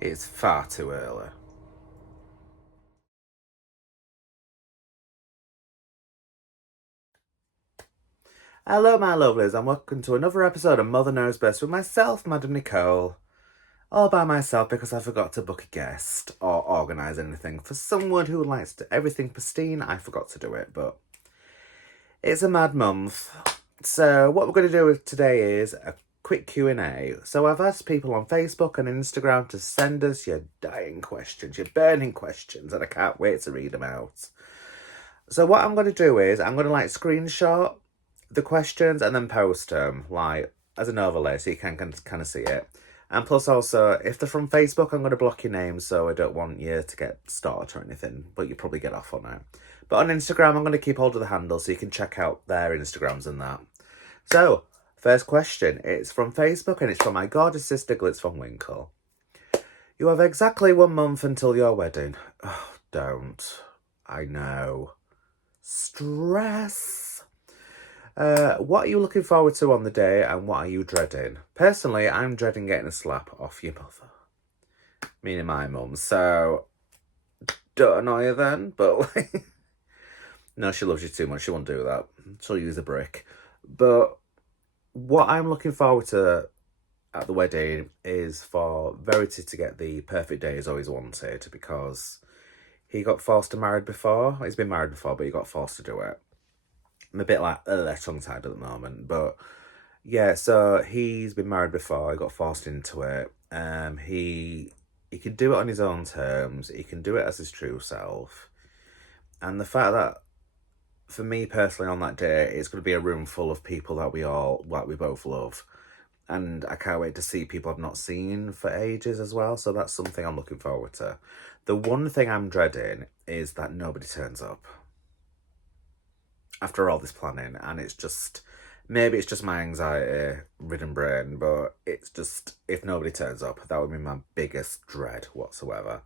It's far too early. Hello, my lovelies, and welcome to another episode of Mother Knows Best with myself, Madam Nicole. All by myself because I forgot to book a guest or organise anything. For someone who likes to everything pristine, I forgot to do it, but it's a mad month. So what we're going to do today is a quick Q&A. So I've asked people on Facebook and Instagram to send us your dying questions, your burning questions, and I can't wait to read them out. So what I'm going to do is I'm going to screenshot the questions and then post them as an overlay so you can kind of see it. And plus also, if they're from Facebook, I'm going to block your name so I don't want you to get stalked or anything, but you probably get off on it. But on Instagram, I'm going to keep hold of the handle so you can check out their Instagrams and that. So, first question, it's from Facebook and it's from my gorgeous sister Glitz von Winkle. You have exactly 1 month until your wedding. Oh, don't. I know. Stress. What are you looking forward to on the day and what are you dreading? Personally, I'm dreading getting a slap off your mother. Meaning my mum, so don't annoy her then, but no, she loves you too much, she won't do that. She'll use a brick. But what I'm looking forward to at the wedding is for Verity to get the perfect day he's always wanted, because he got forced to marry before. He's been married before, but he got forced to do it. I'm a bit tongue-tied at the moment, but yeah, so he's been married before, he got forced into it. He can do it on his own terms, he can do it as his true self. And the fact that, for me personally, on that day, it's going to be a room full of people that we both love. And I can't wait to see people I've not seen for ages as well, so that's something I'm looking forward to. The one thing I'm dreading is that nobody turns up after all this planning, and maybe it's just my anxiety ridden brain, but it's just, if nobody turns up, that would be my biggest dread whatsoever.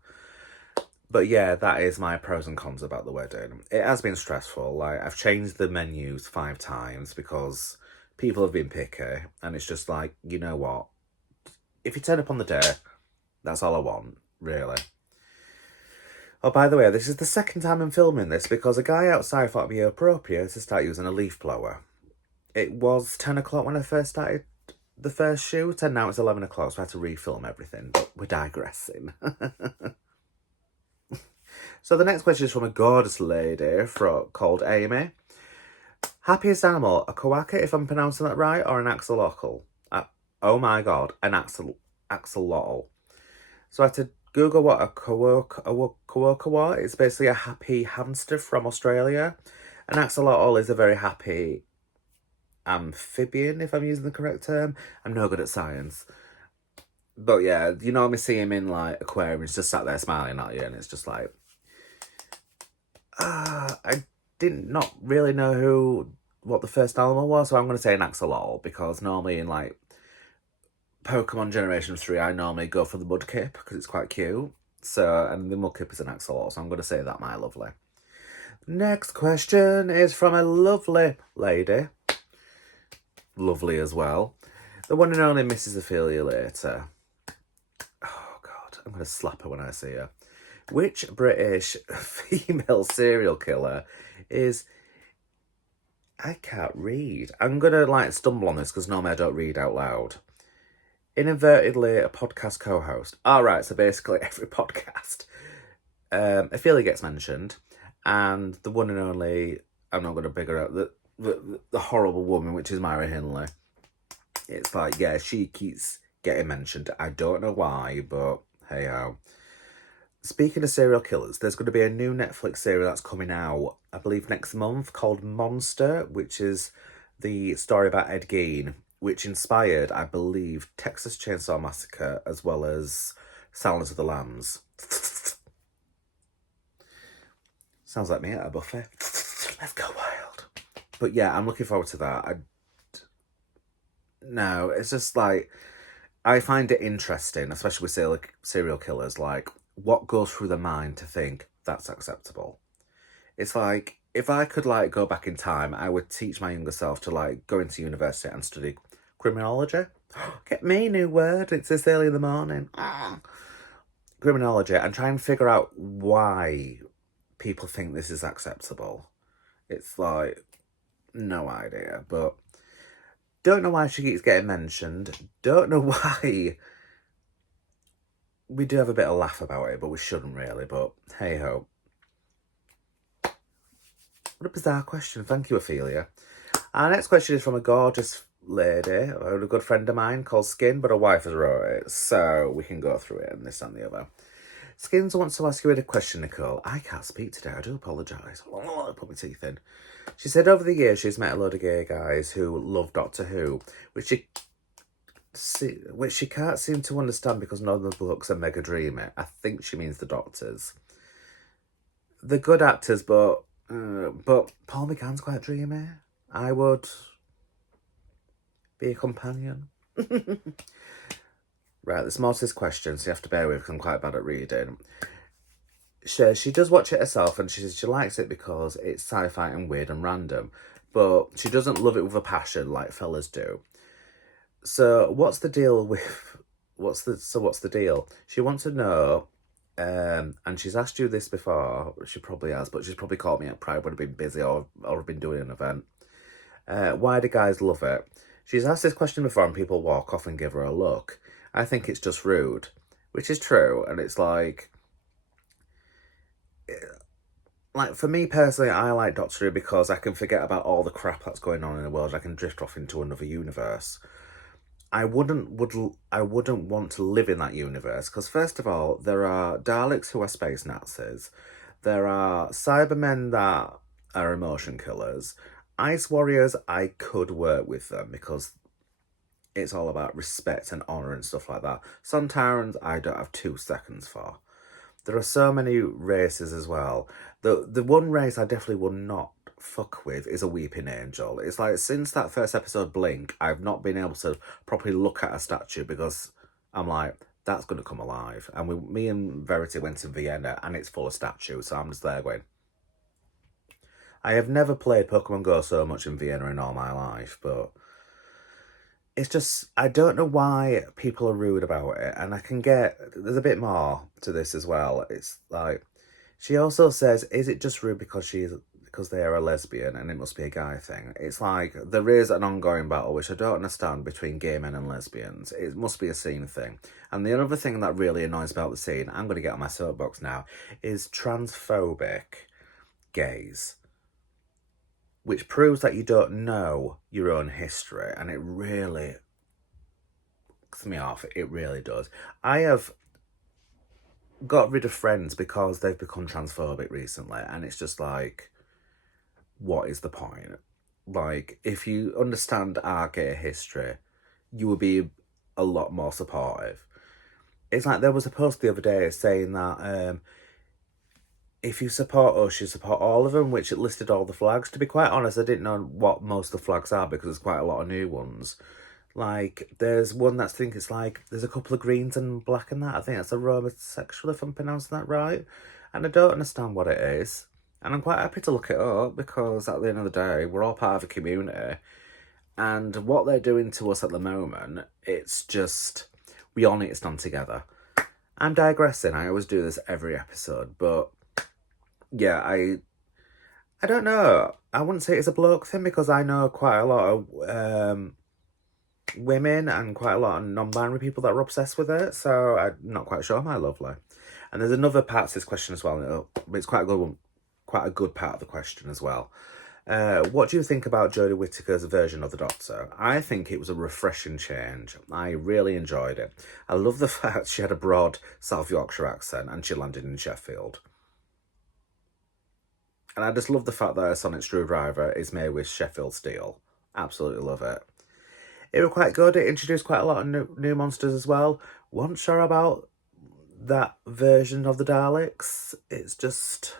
But yeah, that is my pros and cons about the wedding. It has been stressful. I've changed the menus 5 times because people have been picky, and it's just you know what, if you turn up on the day, that's all I want, really. Oh, by the way, this is the second time I'm filming this because a guy outside thought it'd be appropriate to start using a leaf blower. It was 10 o'clock when I first started the first shoot, and now it's 11 o'clock, so I had to refilm everything, but we're digressing. So the next question is from a gorgeous lady called Amy. Happiest animal, a quokka, if I'm pronouncing that right, or an axolotl? Oh my god, an axolotl. So I had to Google what a quokka was. It's basically a happy hamster from Australia. An axolotl is a very happy amphibian, if I'm using the correct term. I'm no good at science. But yeah, you normally see him in aquariums just sat there smiling at you, and it's just I did not really know what the first animal was, so I'm going to say an axolotl, because normally in Pokemon Generation 3, I normally go for the Mudkip because it's quite cute. So, and the Mudkip is an axolotl, so I'm going to say that, my lovely. Next question is from a lovely lady. Lovely as well. The one and only Mrs. Ophelia Later. Oh, God, I'm going to slap her when I see her. Which British female serial killer is... I can't read. I'm going to stumble on this because normally I don't read out loud. Inadvertently a podcast co-host. Alright, so basically every podcast, Ophelia gets mentioned, and the one and only, I'm not going to big her out, the horrible woman, which is Myra Hindley. It's yeah, she keeps getting mentioned. I don't know why, but hey ho. Speaking of serial killers, there's going to be a new Netflix series that's coming out, I believe next month, called Monster, which is the story about Ed Gein, which inspired, I believe, Texas Chainsaw Massacre, as well as Silence of the Lambs. Sounds like me at a buffet. Let's go wild. But yeah, I'm looking forward to that. No, it's just I find it interesting, especially with serial killers, what goes through the mind to think that's acceptable. It's if I could go back in time, I would teach my younger self to go into university and study criminology. Get me, new word. It's this early in the morning. criminology and try and figure out why people think this is acceptable. It's like, no idea, but don't know why she keeps getting mentioned. Don't know why. We do have a bit of laugh about it, but we shouldn't really, but hey ho. What a bizarre question. Thank you, Ophelia. Our next question is from a gorgeous lady, a good friend of mine called Skin, but her wife has wrote it, so we can go through it and this and the other. Skins wants to ask you a question, Nicole. I can't speak today, I do apologise. I put my teeth in. She said over the years she's met a load of gay guys who love Doctor Who, which she can't seem to understand because none of the blokes are mega dreamy. I think she means the doctors. They're good actors, but Paul McGann's quite dreamy. I would be a companion. Right, there's more to this question, so you have to bear with because I'm quite bad at reading. She does watch it herself and she says she likes it because it's sci-fi and weird and random, but she doesn't love it with a passion like fellas do. So what's the deal with... What's the deal? She wants to know, and she's asked you this before, she probably has, but she's probably caught me at Pride when I've been busy or have been doing an event. Why do guys love it? She's asked this question before and people walk off and give her a look. I think it's just rude, which is true, and it's like for me personally, I like Doctor Who because I can forget about all the crap that's going on in the world. I can drift off into another universe. I wouldn't want to live in that universe because first of all, there are Daleks who are space Nazis. There are Cybermen that are emotion killers. Ice Warriors, I could work with them because it's all about respect and honour and stuff like that. Sun Tyrants, I don't have 2 seconds for. There are so many races as well. The one race I definitely would not fuck with is a Weeping Angel. It's like, since that first episode, Blink, I've not been able to properly look at a statue because I'm like, that's going to come alive. And me and Verity went to Vienna and it's full of statues, so I'm just there going... I have never played Pokemon Go so much in Vienna in all my life, but... It's just, I don't know why people are rude about it. And I can get, there's a bit more to this as well. It's like, she also says, is it just rude because they are a lesbian and it must be a guy thing? It's like, there is an ongoing battle, which I don't understand, between gay men and lesbians. It must be a scene thing. And the other thing that really annoys about the scene, I'm going to get on my soapbox now, is transphobic gays. Which proves that you don't know your own history, and it really fucks me off. It really does. I have got rid of friends because they've become transphobic recently, and it's just like, what is the point? Like, if you understand our gay history, you would be a lot more supportive. It's like there was a post the other day saying that if you support us, you support all of them, which it listed all the flags. To be quite honest, I didn't know what most of the flags are because there's quite a lot of new ones. Like, there's one that's, I think it's like, there's a couple of greens and black in that. I think that's a homosexual, if I'm pronouncing that right. And I don't understand what it is. And I'm quite happy to look it up because at the end of the day, we're all part of a community. And what they're doing to us at the moment, it's just, we all need to stand together. I'm digressing. I always do this every episode, but... yeah, I don't know. I wouldn't say it's a bloke thing because I know quite a lot of women and quite a lot of non-binary people that are obsessed with it. So I'm not quite sure, my lovely. And there's another part to this question as well. It's quite a good one, quite a good part of the question as well. What do you think about Jodie Whittaker's version of the Doctor? I think it was a refreshing change. I really enjoyed it. I love the fact she had a broad South Yorkshire accent and she landed in Sheffield. And I just love the fact that her sonic screwdriver is made with Sheffield steel. Absolutely love it. It was quite good. It introduced quite a lot of new monsters as well. Wasn't sure about that version of the Daleks. It's just...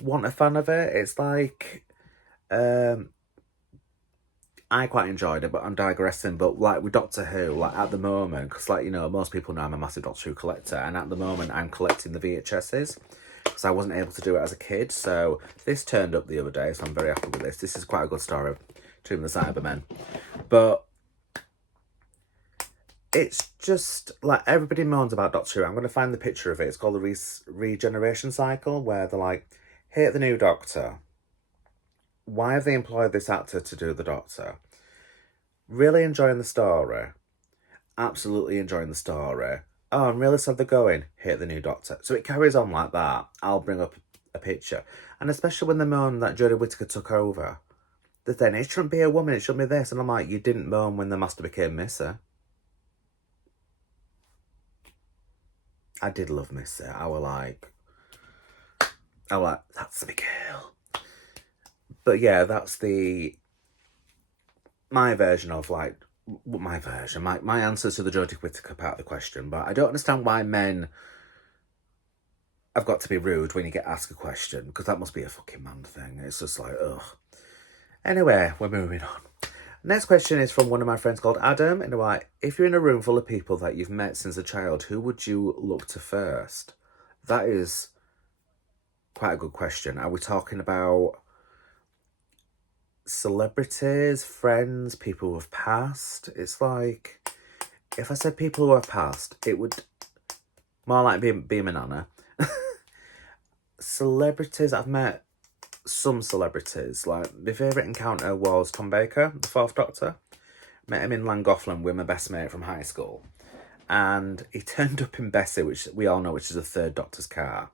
wasn't a fan of it. It's like... I quite enjoyed it, but I'm digressing. But like with Doctor Who, like at the moment, because like, you know, most people know I'm a massive Doctor Who collector. And at the moment, I'm collecting the VHSs. Because I wasn't able to do it as a kid. So this turned up the other day, so I'm very happy with this. This is quite a good story, Tomb of the Cybermen. But It's just like everybody moans about Doctor Who. I'm going to find the picture of it. It's called the regeneration cycle, where they're like, hate the new Doctor. Why have they employed this actor to do the Doctor? Really enjoying the story. Absolutely enjoying the story. Oh, I'm really sad they're going. Hate the new Doctor. So it carries on like that. I'll bring up a picture. And especially when they moan that Jodie Whittaker took over. They're saying, it shouldn't be a woman, it shouldn't be this. And I'm like, you didn't moan when the Master became Missy. I did love Missy. I was like, that's my girl. But yeah, that's my version of like, my answers to the Jodie Whittaker part of the question. But I don't understand why men have got to be rude when you get asked a question, because that must be a fucking man thing. It's just like, ugh. Anyway, we're moving on. Next question is from one of my friends called Adam. And like, if you're in a room full of people that you've met since a child, who would you look to first? That is quite a good question. Are we talking about celebrities, friends, people who have passed? It's like, if I said people who have passed, it would more like be my nana. Celebrities, I've met some celebrities. Like, my favourite encounter was Tom Baker, the Fourth Doctor. Met him in Llangollen with my best mate from high school. And he turned up in Bessie, which we all know, which is the Third Doctor's car.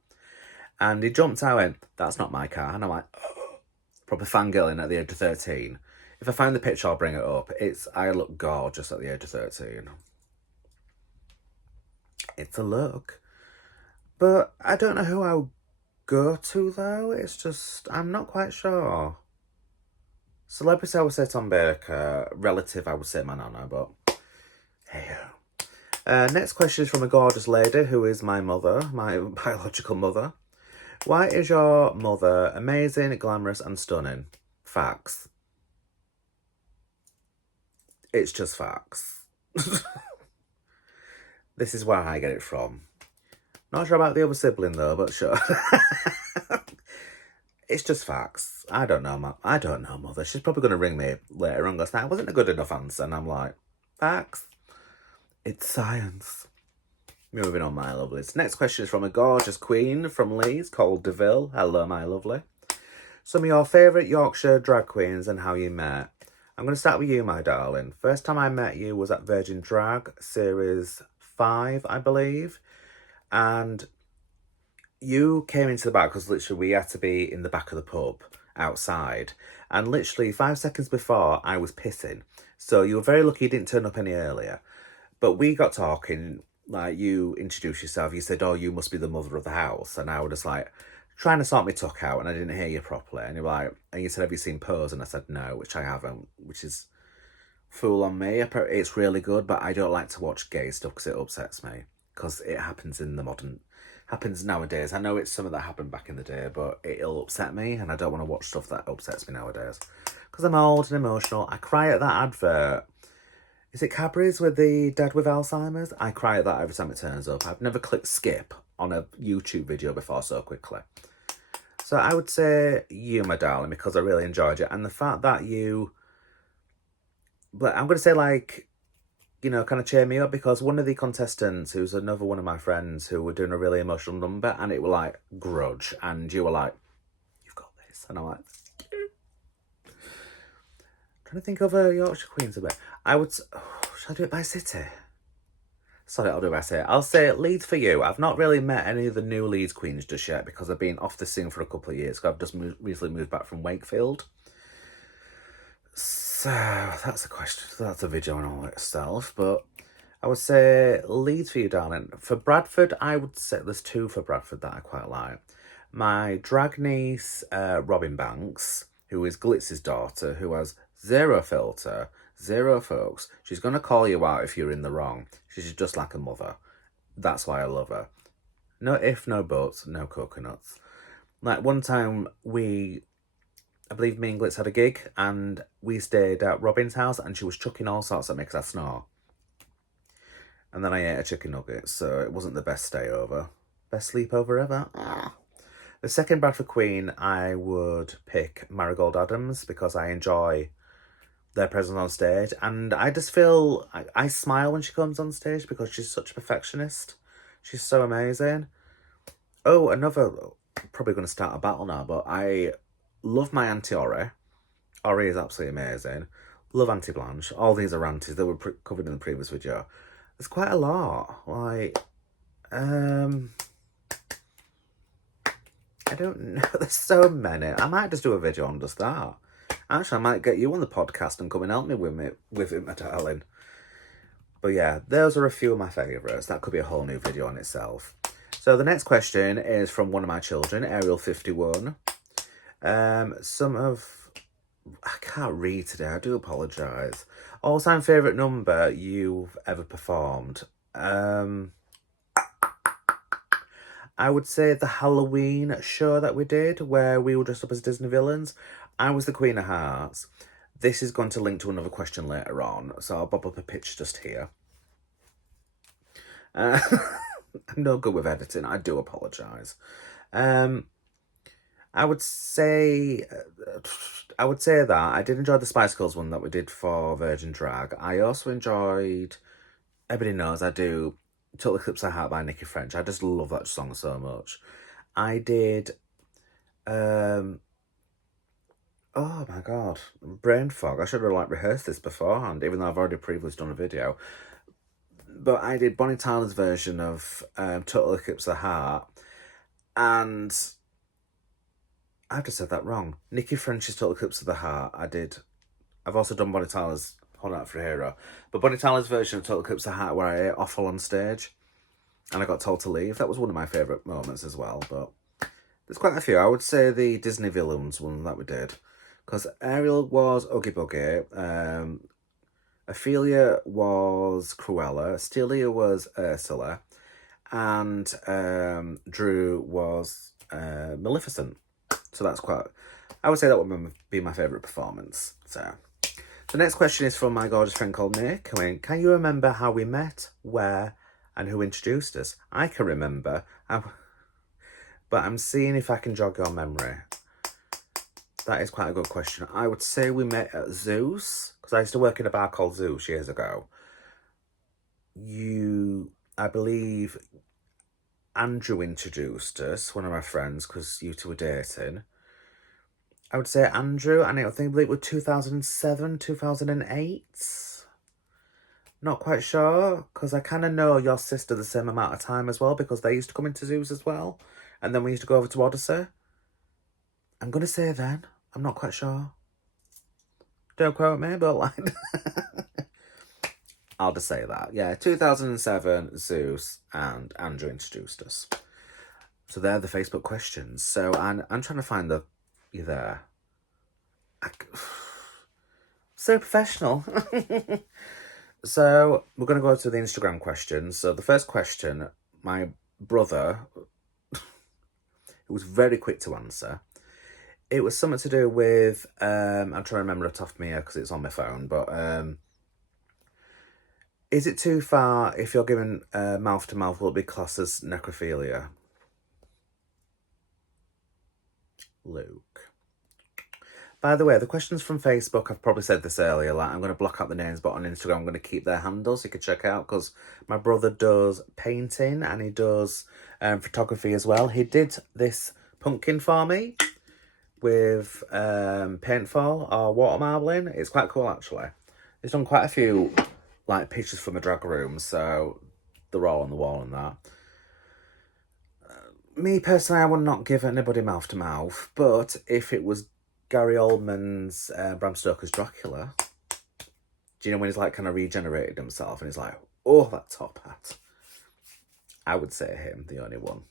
And he jumped out and went, that's not my car. And I'm like, oh, proper fangirling at the age of 13. If I find the picture, I'll bring it up. I look gorgeous at the age of 13. It's a look. But I don't know who I'll go to, though. It's just, I'm not quite sure. Celebrity, I would say Tom Baker. Relative, I would say my nana, but hey-ho. Next question is from a gorgeous lady who is my mother, my biological mother. Why is your mother amazing, glamorous and stunning? Facts. It's just facts. This is where I get it from. Not sure about the other sibling though, but sure. It's just facts. I don't know, mother. She's probably going to ring me later on and go, that wasn't a good enough answer. And I'm like, facts. It's science. Moving on, my lovelies. Next question is from a gorgeous queen from Leeds called Deville. Hello, my lovely. Some of your favourite Yorkshire drag queens and how you met. I'm going to start with you, my darling. First time I met you was at Virgin Drag, Series 5, I believe. And you came into the back because literally we had to be in the back of the pub outside. And literally 5 seconds before, I was pissing. So you were very lucky you didn't turn up any earlier. But we got talking, like, you introduced yourself. You said, oh, you must be the mother of the house. And I was just like, trying to sort my tuck out, and I didn't hear you properly. And you were like, and you said, have you seen Pose? And I said, no, which I haven't, which is fool on me. It's really good, but I don't like to watch gay stuff because it upsets me. Because it happens happens nowadays. I know it's something that happened back in the day, but it'll upset me, and I don't want to watch stuff that upsets me nowadays. Because I'm old and emotional. I cry at that advert. Is it Cadbury's with the dad with Alzheimer's? I cry at that every time it turns up. I've never clicked skip on a YouTube video before so quickly. So I would say you, my darling, because I really enjoyed it. And the fact that but I'm going to say, like, you know, kind of cheer me up, because one of the contestants, who's another one of my friends, who were doing a really emotional number, and it were like Grudge, and you were like, you've got this. And I'm like, trying to think of Yorkshire Queens a bit. Should I do it by city? Sorry, I'll do it by city. I'll say Leeds for you. I've not really met any of the new Leeds Queens just yet, because I've been off the scene for a couple of years. I've just recently moved back from Wakefield. So that's a question. That's a video in all itself. But I would say Leeds for you, darling. For Bradford, I would say there's two for Bradford that I quite like. My drag niece, Robin Banks, who is Glitz's daughter, who has zero filter, zero folks. She's going to call you out if you're in the wrong. She's just like a mother. That's why I love her. No if, no buts, no coconuts. Like, one time I believe me and Glitz had a gig, and we stayed at Robin's house, and she was chucking all sorts at me because I snore. And then I ate a chicken nugget, so it wasn't the best stay over. Best sleepover ever. The second Bradford Queen, I would pick Marigold Adams, because I enjoy their presence on stage. And I just feel, I smile when she comes on stage because she's such a perfectionist. She's so amazing. Oh, another, probably going to start a battle now, but I love my Auntie Ori. Ori is absolutely amazing. Love Auntie Blanche. All these are aunties that were covered in the previous video. There's quite a lot. Like, I don't know. There's so many. I might just do a video on just that. Actually, I might get you on the podcast and come and help me with it, my darling. But yeah, those are a few of my favourites. That could be a whole new video on itself. So the next question is from one of my children, Ariel 51. I can't read today, I do apologise. All-time favourite number you've ever performed? I would say the Halloween show that we did, where we were dressed up as Disney villains. I was the Queen of Hearts. This is going to link to another question later on, so I'll bob up a picture just here. I'm no good with editing, I do apologise. I would say that I did enjoy the Spice Girls one that we did for Virgin Drag. I also enjoyed, everybody knows I do, Total Eclipse of the Heart by Nicki French. I just love that song so much. I did, oh my god, brain fog. I should have rehearsed this beforehand, even though I've already previously done a video. But I did Bonnie Tyler's version of Total Eclipse of the Heart, and I've just said that wrong. Nicki French's Total Eclipse of the Heart. I've also done Bonnie Tyler's Hold Out for a Hero. But Bonnie Tyler's version of Total Eclipse of the Heart, where I ate offal on stage and I got told to leave. That was one of my favourite moments as well. But there's quite a few. I would say the Disney Villains one that we did. Because Ariel was Oogie Boogie. Ophelia was Cruella. Stelia was Ursula. And Drew was Maleficent. So that's quite, I would say that would be my favourite performance. So the next question is from my gorgeous friend called Nick. Can you remember how we met, where, and who introduced us? I can remember, but I'm seeing if I can jog your memory. That is quite a good question. I would say we met at Zeus, because I used to work in a bar called Zeus years ago. I believe Andrew introduced us, one of my friends, because you two were dating. I would say Andrew, and I believe it was 2007, 2008. Not quite sure, because I kind of know your sister the same amount of time as well, because they used to come into Zeus as well, and then we used to go over to Odyssey. I'm going to say then. I'm not quite sure. Don't quote me, but like... I'll just say that. Yeah, 2007, Zeus and Andrew introduced us. So they're the Facebook questions. So I'm trying to find you there. So professional. So we're going to go to the Instagram questions. So the first question, my brother, who was very quick to answer. It was something to do with, I'm trying to remember it off my head because it's on my phone, but is it too far if you're given mouth-to-mouth, will it be classed as necrophilia? Luke. By the way, the questions from Facebook, I've probably said this earlier, like I'm going to block out the names, but on Instagram I'm going to keep their handles so you can check out, because my brother does painting and he does photography as well. He did this pumpkin for me with paintball or water marbling. It's quite cool, actually. He's done quite a few like pictures from the drag room, so they're all on the wall and that. Me personally, I would not give anybody mouth to mouth, but if it was Gary Oldman's Bram Stoker's Dracula, do you know when he's like kind of regenerated himself and he's like, oh, that top hat, I would say him, the only one.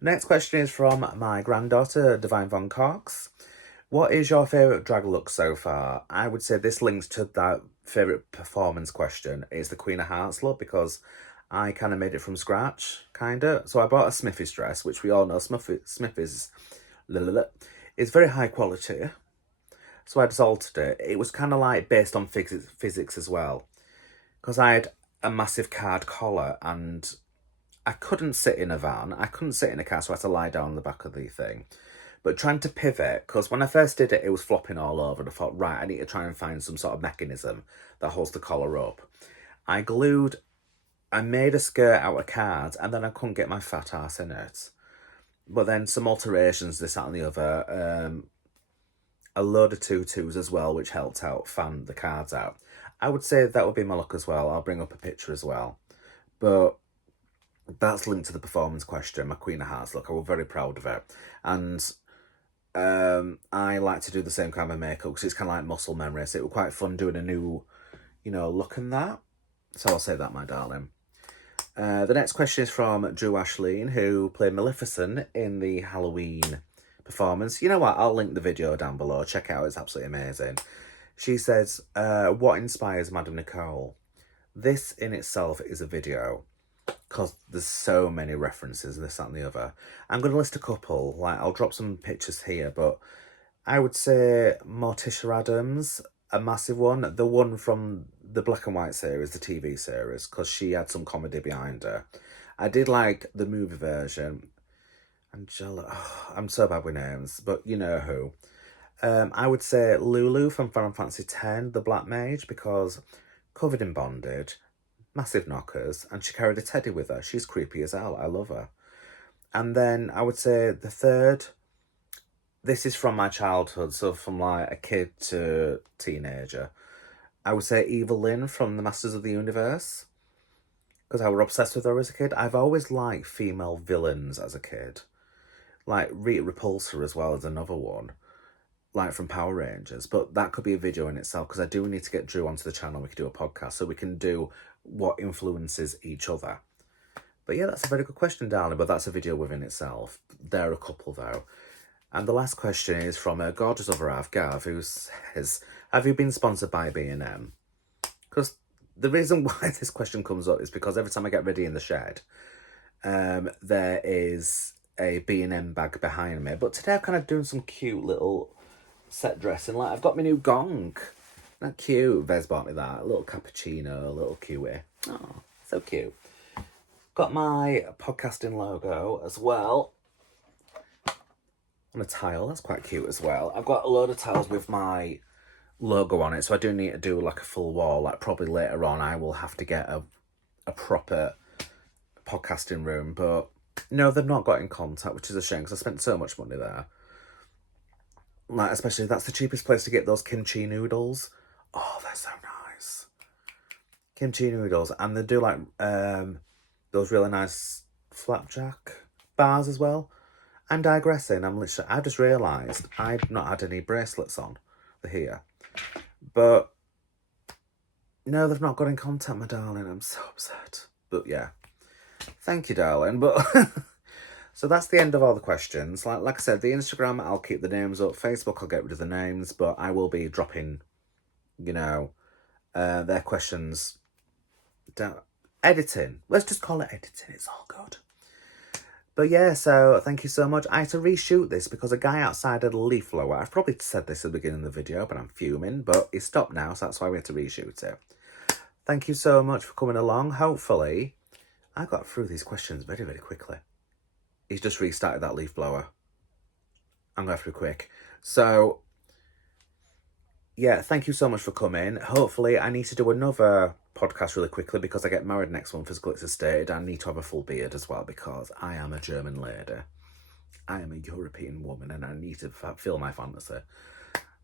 Next question is from my granddaughter, Divine Von Cox. What is your favourite drag look so far? I would say this links to that favourite performance question. It's the Queen of Hearts look, because I kind of made it from scratch, kind of. So I bought a Smithy's dress, which we all know Smithy's is very high quality. So I just altered it. It was kind of like based on physics as well. Because I had a massive card collar and I couldn't sit in a van. I couldn't sit in a car, so I had to lie down on the back of the thing. But trying to pivot, because when I first did it, it was flopping all over. And I thought, right, I need to try and find some sort of mechanism that holds the collar up. I made a skirt out of cards, and then I couldn't get my fat ass in it. But then some alterations, this, that and the other. A load of tutus as well, which helped out fan the cards out. I would say that would be my look as well. I'll bring up a picture as well. But that's linked to the performance question, my Queen of Hearts look. I was very proud of it. And I like to do the same kind of makeup because it's kind of like muscle memory. So it was quite fun doing a new, look in that. So I'll say that, my darling. The next question is from Drew Ashlyn, who played Maleficent in the Halloween performance. You know what? I'll link the video down below. Check it out. It's absolutely amazing. She says, what inspires Madame Nikoal? This in itself is a video because there's so many references, this, that and the other. I'm going to list a couple. Like, I'll drop some pictures here, but I would say Morticia Addams, a massive one. The one from the black and white series, the TV series, because she had some comedy behind her. I did like the movie version. Angela, I'm so bad with names, but you know who. I would say Lulu from Final Fantasy X, the Black Mage, because covered in bondage, massive knockers, and she carried a teddy with her. She's creepy as hell. I love her. And then I would say the third, this is from my childhood, so from like a kid to teenager. I would say Evelyn from the Masters of the Universe, because I was obsessed with her as a kid. I've always liked female villains as a kid. Like Rita Repulsa as well as another one, like from Power Rangers. But that could be a video in itself, because I do need to get Drew onto the channel. We could do a podcast so we can do what influences each other. But yeah, that's a very good question, darling, but that's a video within itself. There are a couple, though. And the last question is from a gorgeous other half, Gav, who says, have you been sponsored by B&M? Because the reason why this question comes up is because every time I get ready in the shed, there is a B&M bag behind me. But today I'm kind of doing some cute little set dressing. Like, I've got my new gong. Isn't that cute? Vez bought me that. A little cappuccino, a little cutie. Oh, so cute. Got my podcasting logo as well on a tile. That's quite cute as well. I've got a load of tiles with my logo on it, so I do need to do like a full wall. Like, probably later on I will have to get a proper podcasting room, but no, they've not got in contact, which is a shame because I spent so much money there. Like, especially that's the cheapest place to get those kimchi noodles. Oh, they're so nice. Kimchi noodles, and they do like those really nice flapjack bars as well. I'm digressing. I've just realised I've not had any bracelets on. They're here. But no, they've not got in contact, my darling. I'm so upset. But yeah. Thank you, darling. But so that's the end of all the questions. Like I said, the Instagram, I'll keep the names up. Facebook, I'll get rid of the names, but I will be dropping, their questions down. Editing. Let's just call it editing. It's all good. But yeah, so thank you so much. I had to reshoot this because a guy outside had a leaf blower. I've probably said this at the beginning of the video, but I'm fuming. But it's stopped now, so that's why we had to reshoot it. Thank you so much for coming along. Hopefully, I got through these questions very, very quickly. He's just restarted that leaf blower. I'm going to have to be quick. So, yeah, thank you so much for coming. Hopefully, I need to do another podcast really quickly because I get married next month, as Glitz has stated. I need to have a full beard as well because I am a German lady. I am a European woman and I need to feel my fantasy.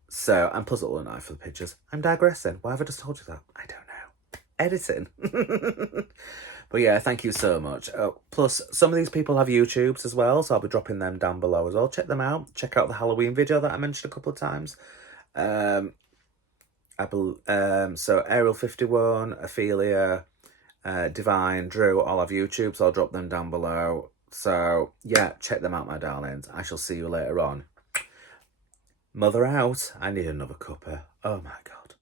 So, and plus it'll look nice for the pictures. I'm digressing. Why have I just told you that? I don't know. Editing. But yeah, thank you so much. Plus, some of these people have YouTubes as well, so I'll be dropping them down below as well. Check them out. Check out the Halloween video that I mentioned a couple of times. So Ariel 51, Ophelia, Divine, Drew, all have YouTube, so I'll drop them down below. So yeah, check them out, my darlings. I shall see you later on. Mother out. I need another cuppa. Oh my God.